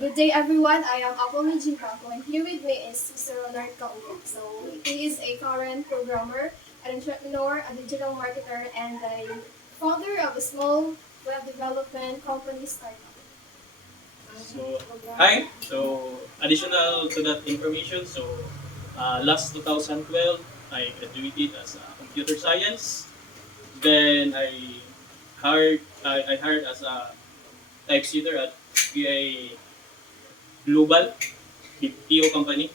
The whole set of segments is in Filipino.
Good day everyone, I am Apollo Gimpaco and here with me is Mr. Ronald Kaupo. So he is a current programmer, an entrepreneur, a digital marketer, and a founder of a small web development company startup. So, hi. So, additional to that information, last 2012, I graduated as a computer science. Then I hired as a typesetter at PA Global, PO company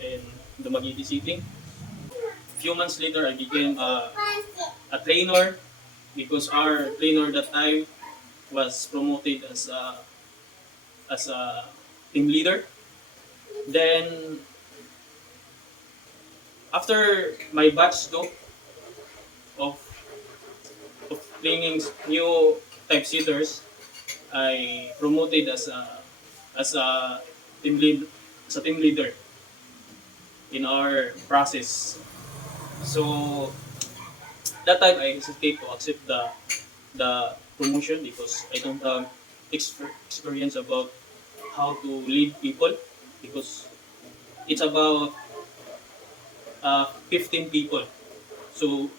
in Dumaguete City. Few months later, I became a trainer because our trainer that time was promoted as a team leader. Then after my batch two of training new typesetters, I promoted as a team leader in our process. So that time I hesitate to accept the promotion because I don't have experience about how to lead people because it's about 15 people. So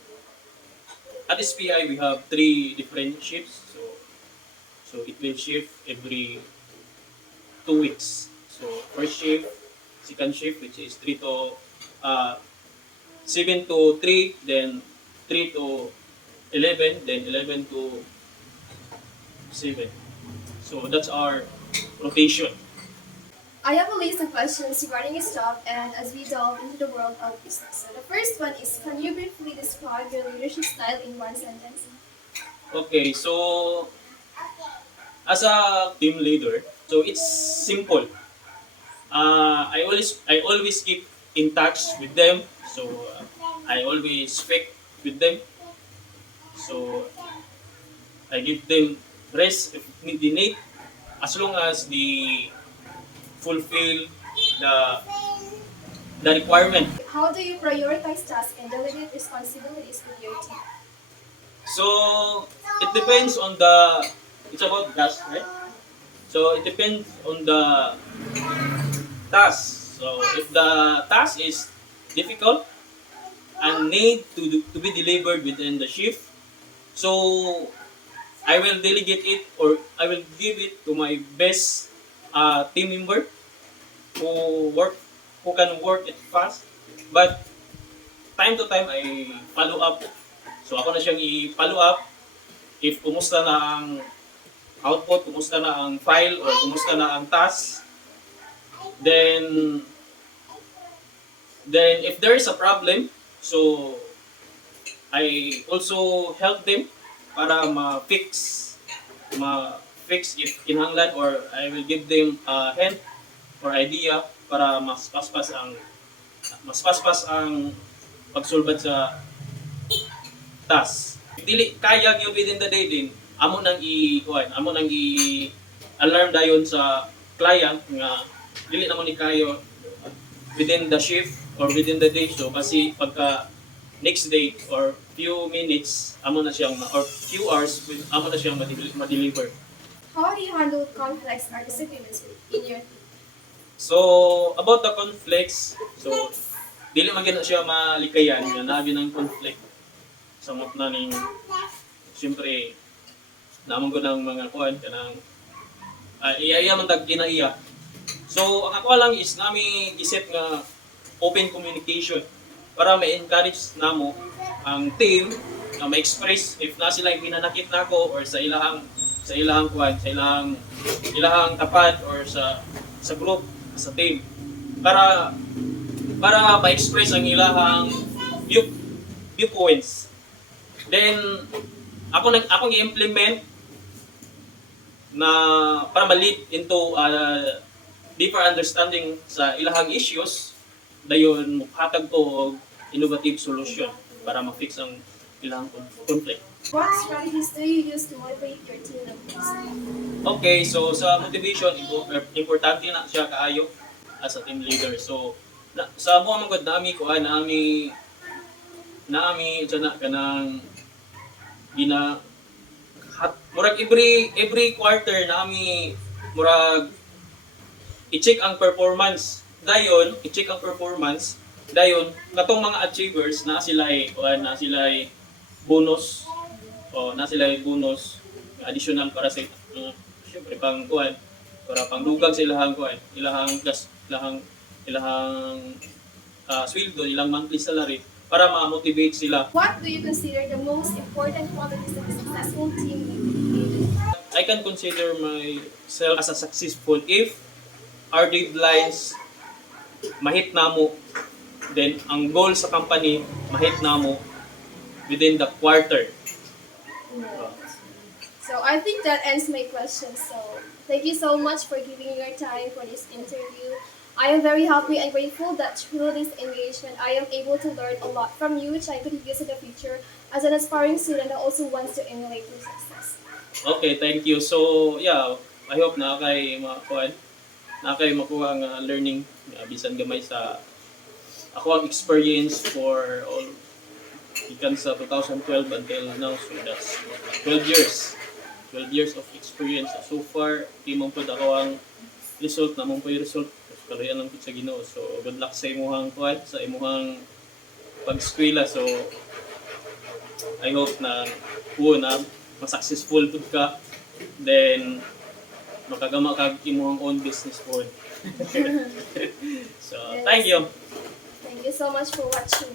at SPI we have three different shifts. So it will shift every 2 weeks. So first shift, second shift, which is uh, 7 to 3, then 3 to 11, then 11 to 7. So that's our rotation. I have a list of questions regarding his job and as we delve into the world of business. So the first one is, can you briefly describe your leadership style in one sentence? Okay, so as a team leader, so it's simple. I always keep in touch with them. So I always speak with them. So I give them rest if they need, as long as they fulfill the the requirement. How do you prioritize tasks and delegate responsibilities with your team? So it depends on the. It's about task, right? So it depends on the task. So if the task is difficult and need to be delivered within the shift, so I will delegate it or I will give it to my best team member who work who can work it fast. But time to time I follow up. So ako na siyang i-follow up if kumusta na ang output, kumusta na ang file, or kumusta na ang task. Then if there is a problem, so I also help them para ma-fix if kinahanglan, or I will give them a hint or idea para mas paspas ang pagsulbad sa task. If dili kaya gyud within the day din, amo nang i-alarm dayon sa client nga dili na mo ni kayo within the shift or within the day. So kasi pagka next day or few minutes amo na siyang or few hours amo na siyang ma-deliver. How do you handle conflicts or disagreements in your team? So about the conflicts, so dili man gyud na siya malikayan nga nabi ng conflict samot na ning siyempre namon ko ng mga kuan kanang iya man tag kinaiya. So ang ako lang is nami giset nga open communication para ma-encourage namo ang team na ma-express if na sila pinanakit nako or sa ilahang kuan, sa ilahang tapat or sa group, sa team, para ma-express ang ilahang view, viewpoints. Then akong i-implement na para ma-lead into deeper understanding sa ilahang issues, dayon mukhatag ko og innovative solution para ma-fix ang ilang conflict. What strategies do you use to motivate your team members? Okay, so sa motivation, importante na siya kaayo as a team leader. So sa mga magod nami ko nami na kanang murag every quarter nami murag i-check ang performance. Dayon, i-check ang performance. Dayon, katong mga achievers na sila ay bonus o na sila ay bonus additional para sa syempre pang kuan para pangdugag sa ilahang kuan, ilahang gas, ilahang sweldo, ilang monthly salary para ma-motivate sila. What do you consider the most important qualities of a successful team leader? I can consider myself as a successful if our deadlines mahit namo, then ang goal sa company mahit namo within the quarter. So I think that ends my question. So thank you so much for giving your time for this interview. I am very happy and grateful that through this engagement, I am able to learn a lot from you, which I could use in the future as an aspiring student that also wants to emulate your success. Okay, thank you. So, yeah, I hope na kay makuha ang learning bisan gamay sa ako ang experience for all ikan sa 2012 until now. So that's 12 years. 12 years of experience. So far, timong po ako ang result, namong po yung result. Kaluyan lang po sa Ginoo. So, good luck sa imuhang kuhan, sa imuhang pag-eskwela. So, I hope na ma-successful po ka. Then, makagama kag imuhang own business po. So, Yes. thank you. Thank you so much for watching.